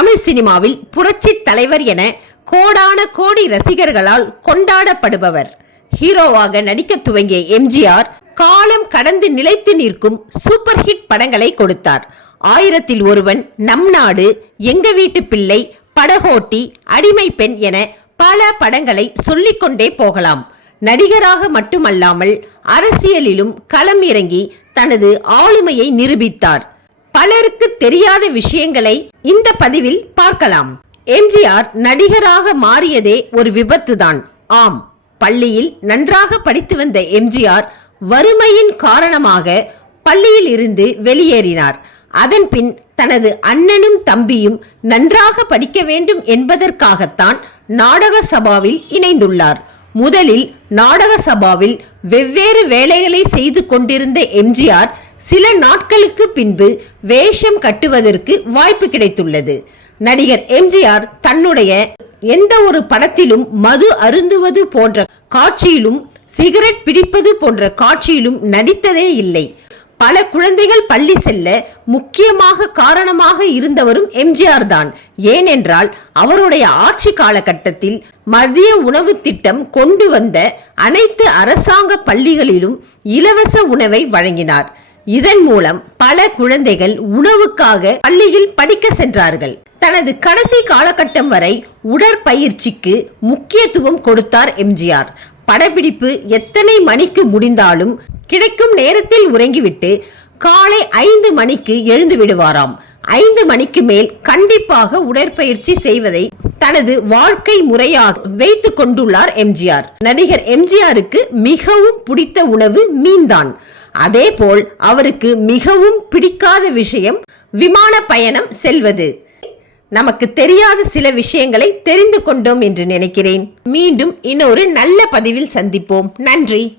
தமிழ் சினிமாவில் புரட்சி தலைவர் என கோடான கோடி ரசிகர்களால் கொண்டாடப்படுபவர். ஹீரோவாக நடிக்க துவங்கிய எம்ஜிஆர் காலம் கடந்து நிலைத்து நிற்கும் சூப்பர் ஹிட் படங்களை கொடுத்தார். ஆயிரத்தில் ஒருவன் நம் நாடு எங்க வீட்டு பிள்ளை படகோட்டி அடிமை பெண் என பல படங்களை சொல்லிக்கொண்டே போகலாம். நடிகராக மட்டுமல்லாமல் அரசியலிலும் களம் இறங்கி தனது ஆளுமையை நிரூபித்தார். பலருக்கு தெரியாத விஷயங்களை இந்த பதிவில் பார்க்கலாம். எம்ஜிஆர் நடிகராக மாறியதே ஒரு விபத்துதான். ஆம் பள்ளியில் நன்றாக படித்து வந்த எம்ஜிஆர் வறுமையின் காரணமாக பள்ளியில் இருந்து வெளியேறினார். அதன் பின் தனது அண்ணனும் தம்பியும் நன்றாக படிக்க வேண்டும் என்பதற்காகத்தான் நாடக சபாவில் இணைந்துள்ளார். முதலில் நாடக சபாவில் வெவ்வேறு வேலைகளை செய்து கொண்டிருந்த எம்ஜிஆர் சில நாட்களுக்கு பின்பு வேஷம் கட்டுவதற்கு வாய்ப்பு கிடைத்துள்ளது. நடிகர் எம்ஜிஆர் தன்னுடைய எந்த ஒரு படத்திலும் மது அருந்துவது போன்ற காட்சியிலும் சிகரெட் பிடிப்பது போன்ற காட்சியிலும் நடித்ததே இல்லை. பல குழந்தைகள் பள்ளி செல்ல முக்கியமாக காரணமாக இருந்தவரும் எம்ஜிஆர் தான். ஏனென்றால் அவருடைய ஆட்சி காலகட்டத்தில் மதிய உணவு திட்டம் கொண்டு வந்த அனைத்து அரசாங்க பள்ளிகளிலும் இலவச உணவை வழங்கினார். இதன் மூலம் பல குழந்தைகள் உணவுக்காக பள்ளியில் படிக்க சென்றார்கள். தனது கடைசி காலகட்டம் வரை உடற்பயிற்சிக்கு முக்கியத்துவம் கொடுத்தார் எம்ஜிஆர். படப்பிடிப்பு எத்தனை மணிக்கு முடிந்தாலும் கிடைக்கும் நேரத்தில் உறங்கிவிட்டு காலை ஐந்து மணிக்கு எழுந்து விடுவாராம். ஐந்து மணிக்கு மேல் கண்டிப்பாக உடற்பயிற்சி செய்வதை தனது வாழ்க்கை முறையாக வைத்துக் கொண்டுள்ளார் எம்ஜிஆர். நடிகர் எம்ஜிஆருக்கு மிகவும் பிடித்த உணவு மீன்தான். அதேபோல் அவருக்கு மிகவும் பிடிக்காத விஷயம் விமான பயணம் செல்வது. நமக்கு தெரியாத சில விஷயங்களை தெரிந்து கொண்டோம் என்று நினைக்கிறேன். மீண்டும் இன்னொரு நல்ல பதிவில் சந்திப்போம். நன்றி.